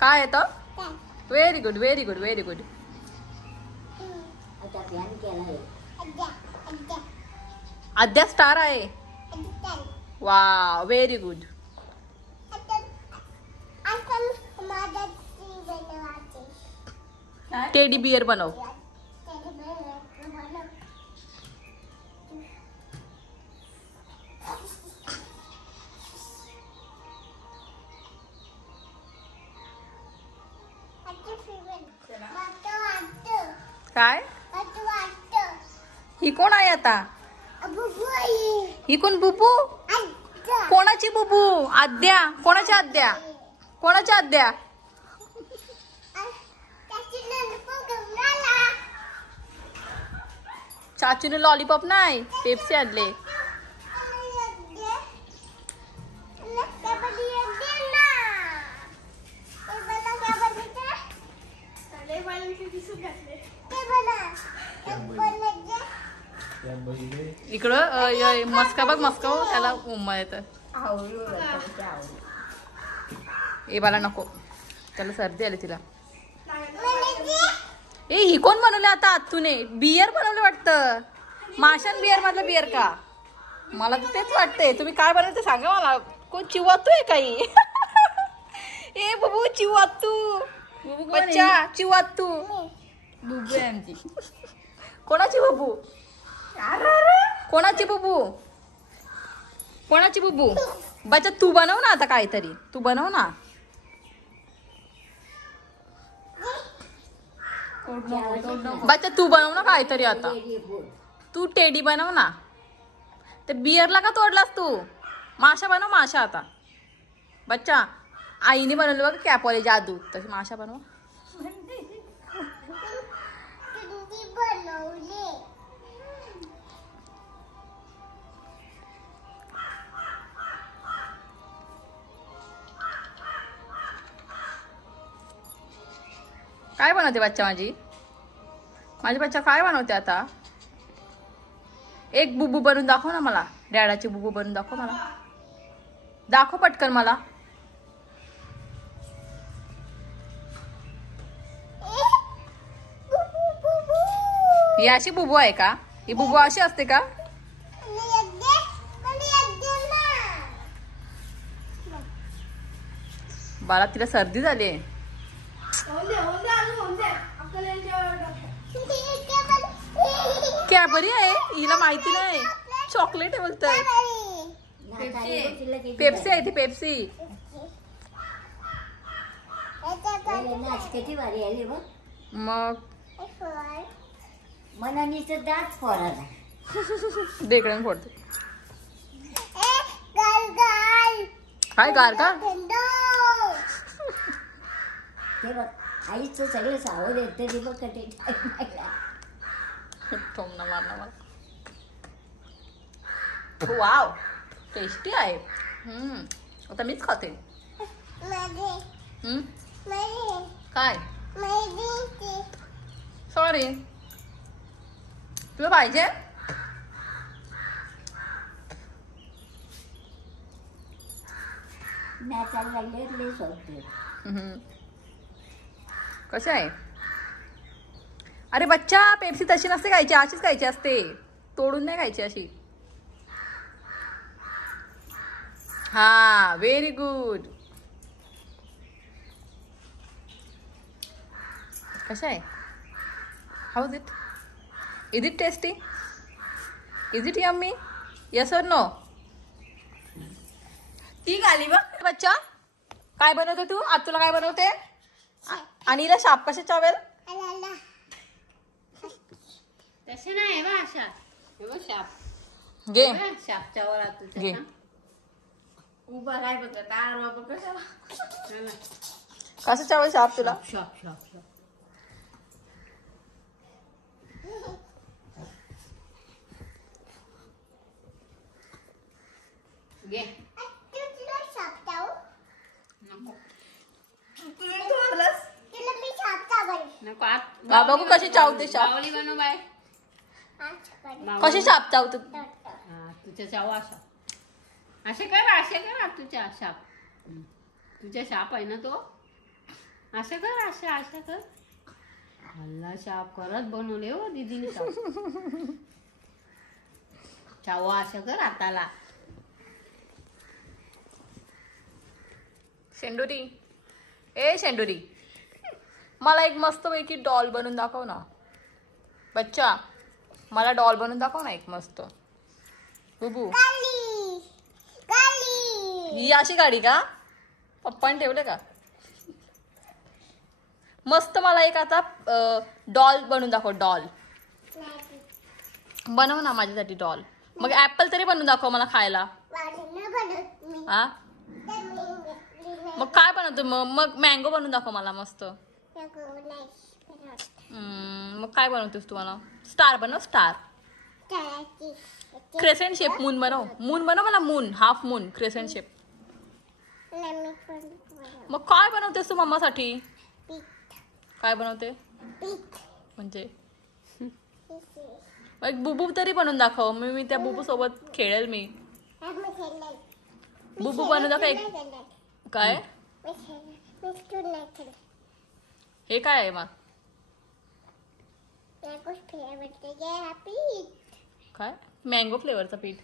काय येतं? Very good very good very good. Adya star आहे. वा व्हेरी गुड. टेडी बियर बनव. काय ही कोण आहे आता? ही कोण? बुबू. कोणाची बुबू? आद्या. कोणाची आद्या? कोणाची आद्या? चाचूने लॉलीपॉप नाही पेप्सी आणले. इकडं मस्का बघ मस्का त्याला उम्मा येत. ए बाला नको त्याला सर्दी आली तिला. ए ही कोण बनवले आता? आत्तूने बियर बनवले वाटतं. माशन बियर मधलं बियर का? मला तर तेच वाटतंय. तुम्ही काय बनवते सांगा मला. कोण चिवातू आहे काही? ए बुबू चिवातू. बच्चा चिवातू. बुबू आहे आमची. कोणाची बुबू? कोणाची बुबू? कोणाची बुबू? बच्चा तू बनव ना आता काहीतरी. तू बनव ना. बच्चा तू बनव ना काहीतरी आता. तू टेडी बनव ना. ते बियरला का तोडलास तू? माशा बनव माशा आता. बच्चा आईने बनवलं बघ कॅपवाले जादू तशी माशा बनव. काय बनवते बच्चा माझी? माझी बच्चा काय बनवते आता? एक बुबू बनवून दाखव ना मला. डॅडाची बुबू बनवून दाखव मला. दाखव पटकन मला. ही अशी बुबू आहे का? ही बुबू अशी असते का? बाळा तिला सर्दी झाली. कॅबरी आहे हिला माहिती नाही. चॉकलेट आहे बोलतोय. पेप्सी आहे ती पेप्सी. मग मनानीचं दात फोडायला देकडे फोडते. काय गारगा? ते बघ आईचं सगळं सावध येते ते बघ कटे टोमना मारला मला. वाव टेस्टी आहे. आता मीच खाते. काय? सॉरी तुला पाहिजे? नाचायला लागले सोडते. कसं आहे? अरे बच्चा पेप्सी तशी नसते खायची. अशीच खायची असते. तोडून नाही खायची अशी. हा व्हेरी गुड. कसं आहे? How is it? Is it tasty? Is it yummy? Yes और नो? ती आली बघ. बच्चा काय बनवते तू? आज तुला काय बनवते? आणि हिला शाप कसे चावेल? तसे नाही बा अशा. शाप घे. शापच्या वर घे. उभा राय बघ तार बघ कसं चावेल शाप तुला? शाप शाप शाप. घे. बघू कशी चावते शाप. कशी शाप चावते? तुझ्या चाव अशा असे कर तुझ्या शाप. तुझ्या शाप आहे ना तो. अशा कर, अशा कर. हल्ला शाप करत बनवले हो दीदीने शाप. चावा अशा कर हाताला. शेंडुरी, ए शेंडुरी, मला एक मस्तपैकी डॉल बनवून दाखव ना. बच्चा, मला डॉल बनवून दाखव ना एक मस्त. बुबू, ही अशी गाडी का पप्पाने ठेवले का? मस्त मला एक आता डॉल बनवून दाखव. डॉल बनव ना माझ्यासाठी डॉल. मग ऍपल तरी बनवून दाखव मला खायला. हा मग काय बनवतो मग मँगो बनवून दाखव मला मस्त. मग काय बनवतोस तू मला? स्टार बनव. Star, crescent shape. मून बनव. मून बनव मला. Moon, half moon, crescent shape. मग काय बनवतेस तू मम्मासाठी? काय बनवते म्हणजे? एक बुबू तरी बनवून दाखव. मी त्या बुबू सोबत खेळेल. मी बुबू बनवून दाखव एक. काय हे काय आहे मग? काय मँगो फ्लेवरचा पीठ?